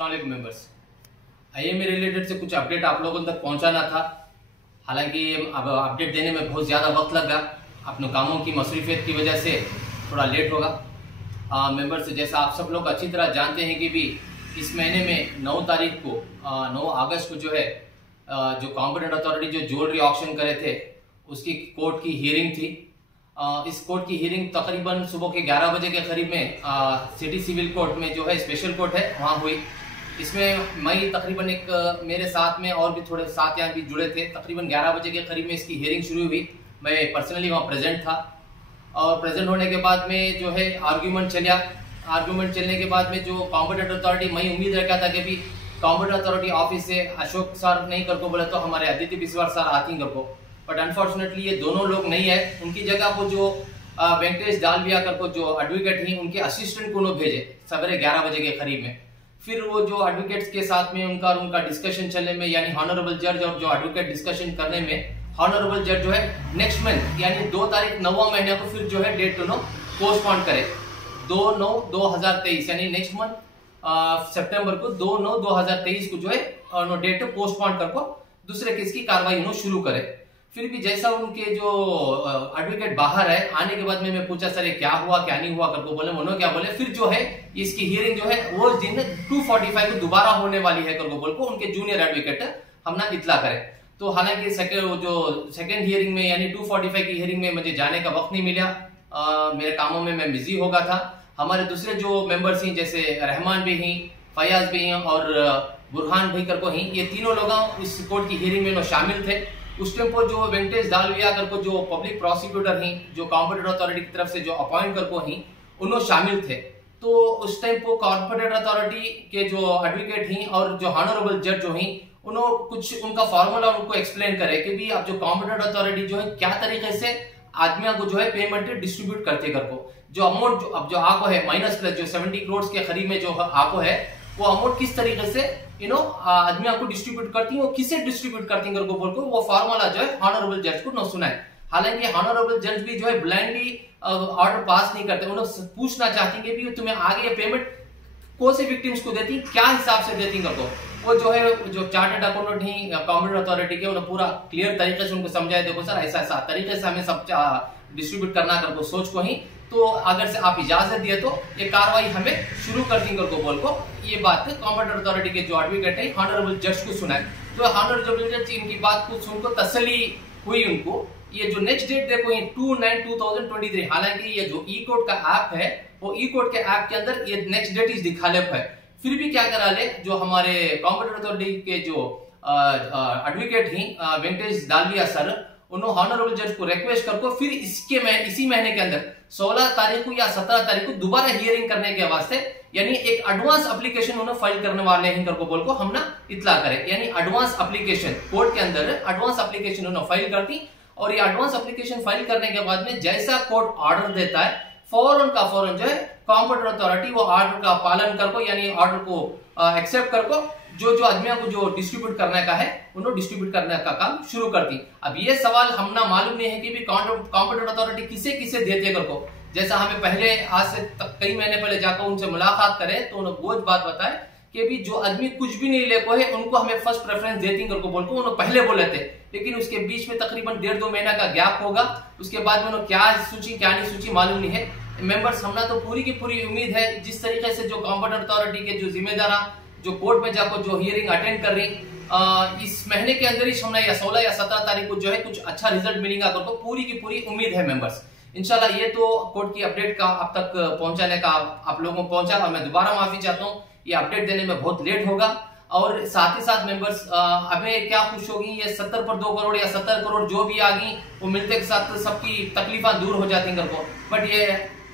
Members, IMA related से कुछ update आप लोगों तक पहुंचाना था। हालांकि अब अपडेट देने में बहुत ज़्यादा वक्त लगा, अपने कामों की मसरूफियत की वजह से थोड़ा लेट होगा। मेंबर्स, जैसा आप सब लोग अच्छी तरह जानते हैं कि भी इस महीने में 9 तारीख को 9 अगस्त को जो है जो कॉम्पिटेंट अथॉरिटी जो ज्वेलरी ऑक्शन करे थे उसकी कोर्ट की हियरिंग थी। इस कोर्ट की हियरिंग तकरीबन सुबह के 11 बजे के करीब में सिटी सिविल कोर्ट में जो है स्पेशल कोर्ट है वहाँ हुई। इसमें मैं तकरीबन मेरे साथ में और भी थोड़े साथियां भी जुड़े थे। तकरीबन 11 बजे के करीब में इसकी हियरिंग शुरू हुई। मैं पर्सनली वहाँ प्रेजेंट था और प्रेजेंट होने के बाद में जो है आर्ग्यूमेंट चलने के बाद में जो कॉम्पिटेंट अथॉरिटी, मैं उम्मीद रखा था कि भी कॉम्पिटेंट अथॉरिटी ऑफिस से अशोक सर नहीं कर को बोले तो हमारे अदिति बिस्वाल सर आती कर को, बट अनफॉर्चुनेटली ये दोनों लोग नहीं है। उनकी जगह को जो वेंकटेश दालविया कर को जो एडवोकेट ही उनके असिस्टेंट को भेजे सवेरे 11 बजे के करीब में। फिर वो जो एडवोकेट्स के साथ में उनका डिस्कशन चलने में, यानी हॉनरेबल जज और जो एडवोकेट डिस्कशन करने में, हॉनरेबल जज जो है नेक्स्ट मंथ यानी 2 तारीख 9वां महीने को फिर जो है डेट पोस्टपोन करे 2/9/2023 यानी नेक्स्ट मंथ सितंबर को 2/9/2023 को जो है डेट पोस्टपोन कर को दूसरे केस की कार्रवाई शुरू करे। फिर भी जैसा उनके जो एडवोकेट बाहर है आने के बाद में मैं पूछा सर ये क्या हुआ क्या नहीं हुआ करके बोले, उन्होंने क्या बोले फिर जो है इसकी हियरिंग जो है वो दिन 2:45 को दोबारा होने वाली है करके बोल को उनके जूनियर एडवोकेट हमने इतला करे। तो हालांकि सेकंड हियरिंग में यानी 2:45 की हियरिंग में मुझे जाने का वक्त नहीं मिला, मेरे कामों में मैं बिजी हो गया था। हमारे दूसरे जो मेंबर्स हैं जैसे रहमान भी हैं, फयाज भी हैं और बुरहान भाई कर को ही, ये तीनों लोग इस कोर्ट की हियरिंग में शामिल थे। उस टाइम पर जो वेंकटेश दालविया कर को जो पब्लिक प्रोसिक्यूटर हैं, जो कॉम्पिटेंट अथॉरिटी की तरफ से जो अपॉइंट कर को ही उन्होंने शामिल थे। तो उस टाइम पर कॉम्पिटेंट अथॉरिटी के जो एडवोकेट हैं और जो हॉनरेबल जज जो हैं उन्होंने कुछ उनका फॉर्मूला उनको एक्सप्लेन करे कि भी अब जो कॉम्पिटेंट अथॉरिटी जो है क्या तरीके से आदमियों को जो है पेमेंट डिस्ट्रीब्यूट करते कर को, जो अमाउंट अब जो आको है माइनस प्लस जो 70 करोड़ के करीब में जो आको है वो अमाउंट किस तरीके से आदमियों को डिस्ट्रीब्यूट करती है, वो किसे डिस्ट्रीब्यूट करती है बोल को वो फार्मूला जो है हॉनरेबल जज को न सुनाए। हालांकि हॉनरेबल जज भी जो है ब्लाइंडली ऑर्डर पास नहीं करते, उन्हें पूछना चाहती है कि तुम्हें आगे ये पेमेंट कौन से विक्टिम्स को देती, क्या हिसाब से देती कर को। वो जो है जो चार्टर्ड अकाउंटेंट ही कॉम्पिटेंट अथॉरिटी के उन्हें पूरा क्लियर तरीके से उनको समझाया, देखो सर ऐसा ऐसा तरीके से हमें सब डिस्ट्रीब्यूट करना कर को सोच को ही, तो अगर से आप इजाजत दिए तो ये कार्रवाई हमें शुरू कर दी कर को बोल को ये बात कॉम्पिटेंट अथॉरिटी के जो एडवोकेट है हॉनरेबल जज को सुनाए। तो हॉनरेबल जज इनकी बात को सुनकर तसल्ली हुई उनको। ये जो नेक्स्ट डेट देखो 2/9/2023, हालांकि ये जो ई कोर्ट का ऐप है वो ई कोर्ट के ऐप के अंदर ये नेक्स्ट डेट इस दिखा ले है। फिर भी क्या करा ले जो हमारे कॉम्पिटेंट अथॉरिटी के जो एडवोकेट हैं वेंकटेश दालविया सर, उन्होंने हॉनरेबल जज को रिक्वेस्ट करको फिर इसी महीने के अंदर 16 तारीख को या 17 तारीख को दोबारा हियरिंग करने के वास्ते यानी एक एडवांस एप्लीकेशन उन्होंने फाइल करने वाले हैं करको बोल को हमने इतला करे। यानी एडवांस एप्लीकेशन कोर्ट के अंदर एडवांस एप्लीकेशन उन्होंने फाइल कर दी और ये एडवांस एप्लीकेशन फाइल करने के बाद में जैसा कोर्ट ऑर्डर देता है फौरन जो है कॉम्पिटेंट अथॉरिटी वो ऑर्डर का पालन करको यानी ऑर्डर को एक्सेप्ट करको जो आदमियों को जो डिस्ट्रीब्यूट करने का है उन्होंने डिस्ट्रीब्यूट करने का काम शुरू कर दी। अब ये सवाल हमना मालूम नहीं है कि भी कॉम्पिटेंट अथॉरिटी किसे किसे देते करको। जैसा हमें पहले आज से कई महीने पहले जाकर उनसे मुलाकात करें तो उन्होंने वो बात बताए कि भी जो आदमी कुछ भी नहीं ले को है उनको हमें फर्स्ट प्रेफरेंस देती करको बोल को उन्होंने पहले बोले थे। लेकिन उसके बीच में तकरीबन 1.5-2 महीना का गैप होगा, उसके बाद में उन्होंने क्या सोची क्या नहीं सोची मालूम नहीं है। मेंबर्स, हमने तो पूरी की पूरी उम्मीद है जिस तरीके से जो कॉम्पिटेंट अथॉरिटी के जो जिम्मेदार जो कोर्ट में जाकर जो हियरिंग अटेंड कर रही इस महीने के अंदर ही हमने या 16 या 17 तारीख को जो है कुछ अच्छा रिजल्ट मिलेगा तो पूरी की पूरी उम्मीद है मेंबर्स। इंशाल्लाह ये तो कोर्ट की अपडेट का अब तक पहुंचाने का आप लोगों को पहुंचा और मैं दोबारा माफी चाहता हूँ, ये अपडेट देने में बहुत लेट होगा। और साथ ही साथ मेंबर्स हमें क्या खुश होगी ये 70 पर 2 करोड़ या 70 करोड़ जो भी आ गई वो मिलते के साथ सबकी तकलीफा दूर हो जाती हैं को। बट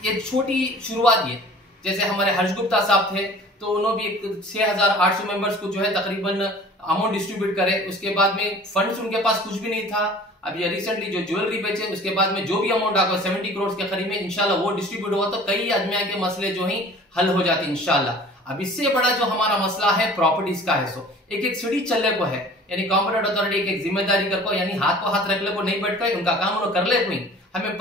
ये छोटी शुरुआत है। जैसे हमारे हर्ष गुप्ता साहब थे तो उन्होंने भी 6800 मेंबर्स को जो है तकरीबन अमाउंट डिस्ट्रीब्यूट करे। उसके बाद में फंड्स उनके पास कुछ भी नहीं था। अब ये रिसेंटली जो ज्वेलरी बेचे उसके बाद में जो भी अमाउंट आकर 70 करोड़ के करीब में इंशाल्लाह वो डिस्ट्रीब्यूट हुआ तो कई आदमियों के मसले जो है हल हो जाते इंशाल्लाह। अब इससे बड़ा जो हमारा मसला है प्रॉपर्टीज का है, सो एक सीढ़ी चलने को है। यानी कॉम्पिटेंट अथॉरिटी एक जिम्मेदारी कर को यानी हाथ को हाथ रख ले को नहीं बैठ कर उनका काम उन्होंने कर ले कोई। हमें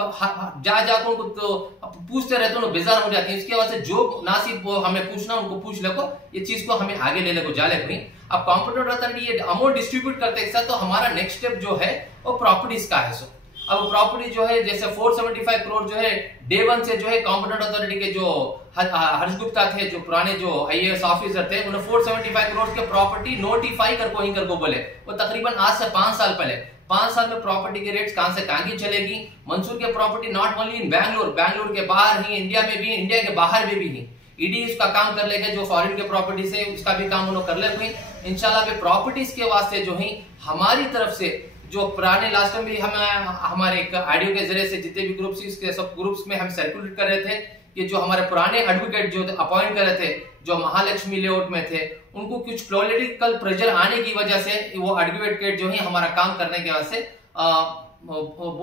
जा जाकर उनको तो पूछते रहते हैं, बेजार हो जाती है। इसके वजह से जो नासिब हमें पूछना उनको पूछ ले को, ये चीज को हमें आगे ले को जाले कोई। अब कॉम्पिटेंट अथॉरिटी ये अमाउंट डिस्ट्रीब्यूट करते एक साथ, तो हमारा नेक्स्ट स्टेप जो है वो प्रॉपर्टीज का है। सो अब प्रॉपर्टी जो है जैसे 475 करोड़ जो है डे वन से जो है कॉम्पिटेंट अथॉरिटी के जो हर्ष गुप्ता थे, जो पुराने जो IAS ऑफिसर थे, उन्होंने 475 करोड़ के प्रॉपर्टी नोटिफाई कर बोले। वो तकरीबन आज से 5 साल पहले, 5 साल में प्रॉपर्टी के रेट्स कहां से कहां की चलेगी। मंसूर के property not only in Bangalore के बाहर ही, इंडिया में भी, इंडिया के बाहर में भी नहीं। ईडी इसका काम कर लेगा, जो फॉरेन के प्रॉपर्टी से उसका भी काम उन्होंने कर ले। इंशाल्लाह पे प्रॉपर्टीज के वास्ते जो है हमारी तरफ से जो पुराने लास्ट टाइम भी हम हमारे एक ऑडियो के जरिए से जितने भी ग्रुप्स इसके सब ग्रुप्स में हम सर्कुलेट कर रहे थे कि जो हमारे पुराने एडवोकेट जो अपॉइंट कर रहे थे, जो महालक्ष्मी लेआउट में थे, उनको कुछ पॉलिटिकल प्रेशर आने की वजह से वो एडवोकेट जो है हमारा काम करने के वास्ते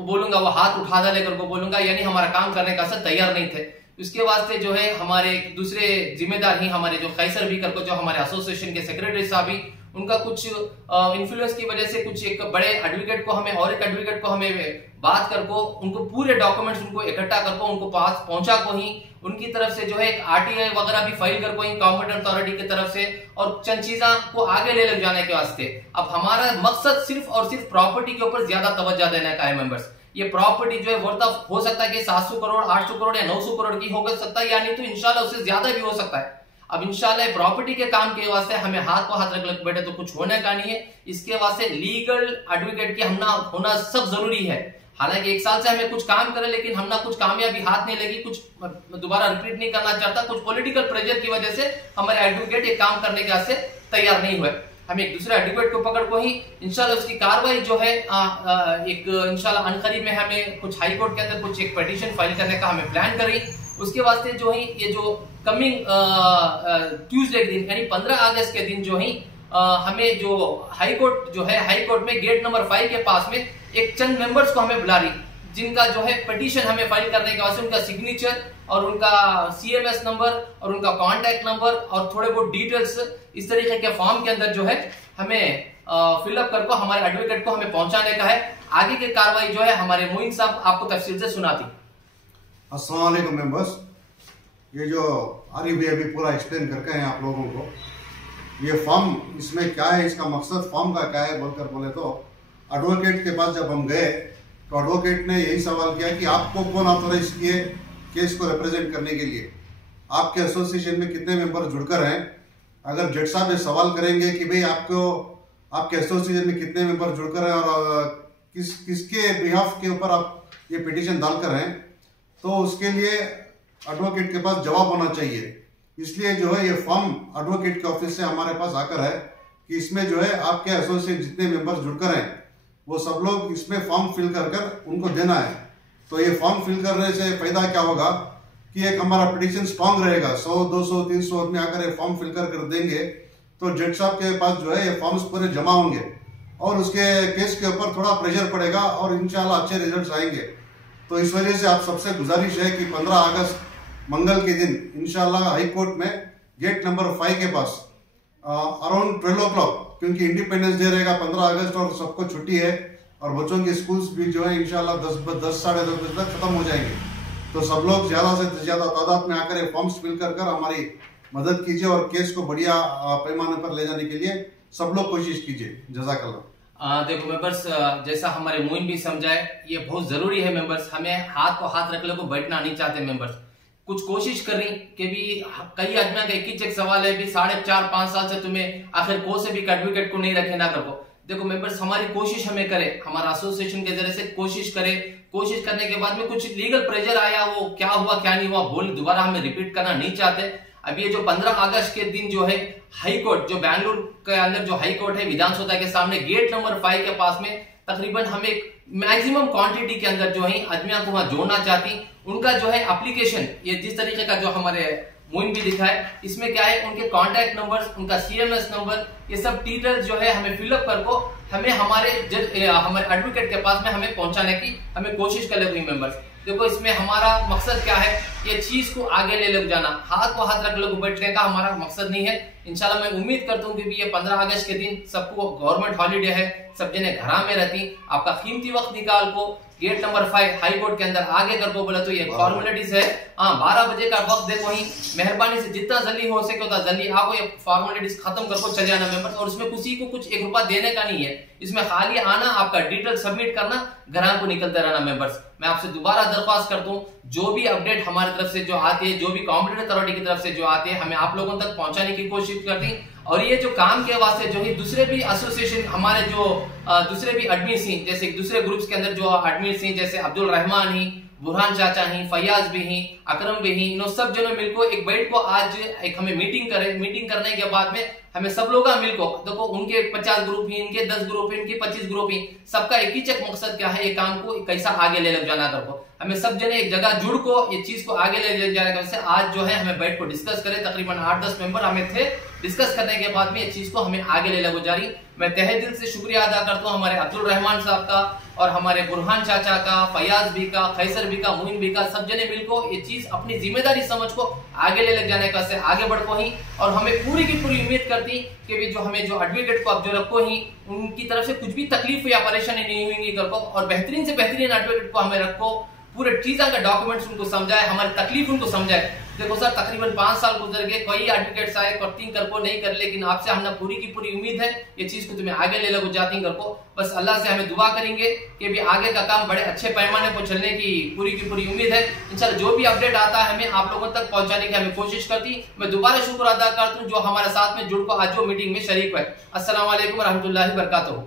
बोलूंगा वो हाथ उठा दे लेकर को बोलूंगा, यानी हमारा काम करने का तैयार नहीं थे। उसके वास्ते जो है हमारे दूसरे जिम्मेदार ही हमारे जो कैसर भी करको, जो हमारे एसोसिएशन के सेक्रेटरी साहब ही, उनका कुछ इन्फ्लुएंस की वजह से कुछ एक बड़े एडवोकेट को हमें और एक एडवोकेट को हमें बात करको उनको पूरे डॉक्यूमेंट्स उनको इकट्ठा करको उनको पास पहुंचा को ही उनकी तरफ से जो है एक RTI वगैरह भी फाइल करको ही कॉम्पिटेंट अथॉरिटी की तरफ से, और चंद चीजा को आगे ले लग जाने के वास्ते अब हमारा मकसद सिर्फ और सिर्फ प्रॉपर्टी के ऊपर ज्यादा तवज्जो देने का है मेंबर्स। ये प्रॉपर्टी जो है वर्थ ऑफ हो सकता है कि 700 करोड़ 800 करोड़ या 900 करोड़ की हो सकता है, यानी तो इंशाल्लाह उससे ज्यादा भी हो सकता है। अब इंशाल्लाह प्रॉपर्टी के काम के वास्ते हमें हाथ को हाथ रख बैठे तो कुछ होने का नहीं है। इसके वास्ते लीगल एडवोकेट की हमना होना सब जरूरी है। हालांकि 1 साल से हमें कुछ काम करे, लेकिन हमना कुछ कामयाबी हाथ नहीं लगी, कुछ दोबारा रिपीट नहीं करना चाहता, कुछ पॉलिटिकल प्रेशर की वजह से हमारे एडवोकेट एक काम करने के वास्ते तैयार नहीं हुए। हम एक दूसरे एडवोकेट को पकड़ को ही इंशाल्लाह उसकी कार्रवाई जो है एक इंशाल्लाह अनकरीब में हमें कुछ हाई कोर्ट के अंदर कुछ एक पिटीशन फाइल करने का हमें प्लान करी। उसके वास्ते जो है ये जो कमिंग ट्यूसडे के दिन यानी 15 अगस्त के दिन जो है हमें जो हाई कोर्ट जो है, हाई कोर्ट में गेट नंबर 5 के पास में एक चंद मेंबर्स को हमें बुला रही, जिनका जो है पिटीशन हमें फाइल करने के वास्ते उनका सिग्नेचर और उनका CMS नंबर और उनका कॉन्टैक्ट नंबर और थोड़े बहुत डिटेल्स इस तरीके के फॉर्म के अंदर जो है हमें फिलअप करके हमारे एडवोकेट को हमें पहुंचाने का है। आगे की कार्रवाई जो है हमारे मोइन साहब आपको तफसील से सुनाती। अस्सलाम वालेकुम मेंबर्स, ये जो आरिफ भाई अभी पूरा एक्सप्लेन करके हैं आप लोगों को, ये फॉर्म इसमें क्या है, इसका मकसद फॉर्म का क्या है बोलकर बोले तो एडवोकेट के पास जब हम गए तो एडवोकेट ने यही सवाल किया कि आपको कौन ऑथराइज किए केस को रिप्रेजेंट करने के लिए, आपके एसोसिएशन में कितने मेंबर जुड़कर हैं। अगर जज साहब ये सवाल करेंगे कि भाई आपको आपके एसोसिएशन में कितने मेंबर जुड़कर हैं और किसके बिहाफ के ऊपर आप ये पिटीशन डालकर हैं, तो उसके लिए एडवोकेट के पास जवाब होना चाहिए। इसलिए जो है ये फॉर्म एडवोकेट के ऑफिस से हमारे पास आकर है कि इसमें जो है आपके एसोसिएट जितने मेंबर जुड़कर हैं वो सब लोग इसमें फॉर्म फिल कर उनको देना है। तो ये फॉर्म फिल करने से फायदा क्या होगा कि एक हमारा पिटीशन स्ट्रांग रहेगा। 100, 200, 300 आदमी आकर ये फॉर्म फिल कर देंगे तो जज साहब के पास जो है ये फॉर्म्स पूरे जमा होंगे और उसके केस के ऊपर थोड़ा प्रेशर पड़ेगा और इंशाल्लाह अच्छे रिजल्ट्स आएंगे। तो इस वजह से आप सबसे गुजारिश है कि 15 अगस्त मंगल के दिन इंशाल्लाह हाई कोर्ट में गेट नंबर 5 के पास अराउंड 12 o'clock, क्योंकि इंडिपेंडेंस डे रहेगा 15 अगस्त और सबको छुट्टी है और बच्चों के स्कूल्स भी जो है इंशाल्लाह 10 साढ़े 10 बजे तक खत्म हो जाएंगे। तो सब लोग ज्यादा से ज्यादा तादाद में आकर फॉर्म्स फिल कर हमारी मदद कीजिए और केस को बढ़िया पैमाने पर ले जाने के लिए सब लोग कोशिश कीजिए। जज़ाकल्लाह। देखो मेंबर्स, जैसा हमारे मोइन भी समझाए, ये बहुत जरूरी है मेंबर्स। हमें हाथ को हाथ रख ले को बैठना नहीं चाहते मेंबर्स। कुछ कोशिश कर रही कि भी कई आदमी का एक ही सवाल है भी 4.5-5 साल से तुम्हें आखिर को से भी एडवोकेट को नहीं रखे ना करो। देखो मेंबर्स, हमारी कोशिश हमें करे, हमारा एसोसिएशन के जरिए से कोशिश करे। कोशिश करने के बाद में कुछ लीगल प्रेशर आया, वो क्या हुआ क्या नहीं हुआ बोल दोबारा हमें रिपीट करना नहीं चाहते। अब ये जो 15 अगस्त के दिन जो है हाई कोर्ट, जो बैंगलोर के अंदर जो हाई कोर्ट है विधानसभा के सामने गेट नंबर 5 के पास में तकरीबन हम एक मैक्सिमम क्वांटिटी के अंदर जो है आदमियों को वहां जोड़ना चाहती। उनका जो है एप्लीकेशन, ये जिस तरीके का जो हमारे मोइन भी दिखा है, इसमें क्या है उनके कॉन्टैक्ट नंबर, उनका CMS नंबर, ये सब डिटेल्स जो है हमें फिलअप करको हमें हमारे एडवोकेट के पास में हमें पहुंचाने की हमें कोशिश कर ले मेंबर्स। देखो इसमें हमारा मकसद क्या है, ये चीज को आगे ले जाना, हाथ को हाथ रख लोग बैठने का हमारा मकसद नहीं है। इंशाल्लाह मैं उम्मीद करता हूँ कि ये 15 अगस्त के दिन सबको गवर्नमेंट हॉलीडे है, सब जने घर में रहती, आपका कीमती वक्त निकाल को गेट नंबर 5 हाई कोर्ट के अंदर आगे कर को बोला तो ये फॉर्मेलिटीज है। हाँ 12 बजे का वक्त देखो ही, मेहरबानी से जितना जल्दी हो सके उतना जल्दी आपको ये फॉर्मेलिटीज खत्म कर को चले जाना मेंबर्स। और इसमें किसी को कुछ 1 रुपया देने का नहीं है, इसमें खाली आना, आपका डिटेल सबमिट करना, ग्राहक को निकलते रहना मेंबर्स। मैं आपसे दोबारा दरख्वास्त करता हूँ, जो भी अपडेट हमारी तरफ से जो आती है, जो भी कॉम्पिटेंट अथॉरिटी की तरफ से जो आती है, हमें आप लोगों तक पहुंचाने की कोशिश करते हैं। और ये जो काम के वास्ते जो है दूसरे भी एसोसिएशन हमारे जो दूसरे भी एडमिन हैं, जैसे दूसरे ग्रुप्स के अंदर जो एडमिन हैं, जैसे अब्दुल रहमान ही, बुरहान चाचा ही, फयाज भी ही, अकरम भी ही, इन सब जनों मिलकर एक बैठ को आज एक हमें मीटिंग करने के बाद में हमें सब लोग मिलको देखो, उनके 50 ग्रुप ही, इनके 10 ग्रुप ही, इनके 25 ग्रुप ही, सबका एक ही चक मकसद क्या है, ये काम को कैसा आगे ले जाना करको। हमें सब जने एक जगह जुड़ को ये चीज को आगे ले जाने का। वैसे आज जो है हमें बैठ को डिस्कस करे, तकरीबन 8-10 मेंबर हमें थे, डिस्कस करने के बाद में ये चीज को हमें आगे ले जा रही। मैं तहे दिल से शुक्रिया अदा करता हूँ हमारे अब्दुल रहमान साहब का और हमारे बुरहान चाचा का, फयाज भी का, खैसर भी का, मुइन भी का, सब जने मिलको ये चीज अपनी जिम्मेदारी समझ को आगे ले जाने का से आगे बढ़ को ही। और हमें पूरी की पूरी उम्मीद करती कि भी जो हमें जो एडवोकेट को अब जो रखो ही, उनकी तरफ से कुछ भी तकलीफ या परेशानी नहीं हुई करको, और बेहतरीन से बेहतरीन एडवोकेट को हमें रखो, पूरे चीज़ों का डॉक्यूमेंट्स उनको समझाए, हमारी तकलीफ उनको समझाए। देखो सर तकरीबन 5 साल गुजर गए, कोई एडवोकेट्स आए करती कर को नहीं कर, लेकिन आपसे हमने पूरी की पूरी उम्मीद है ये चीज को तुम्हें आगे ले लगो जाती कर को। बस अल्लाह से हमें दुआ करेंगे कि भी आगे का काम बड़े अच्छे पैमाने पर चलने की पूरी उम्मीद है। इंशाल्लाह जो भी अपडेट आता है हमें आप लोगों तक पहुंचाने की हमें कोशिश करती। मैं दोबारा शुक्र अदा करता हूँ जो हमारे साथ में जुड़ को आज जो मीटिंग में शरीक हुए। अस्सलाम वालेकुम रहमतुल्लाहि व बरकातहू।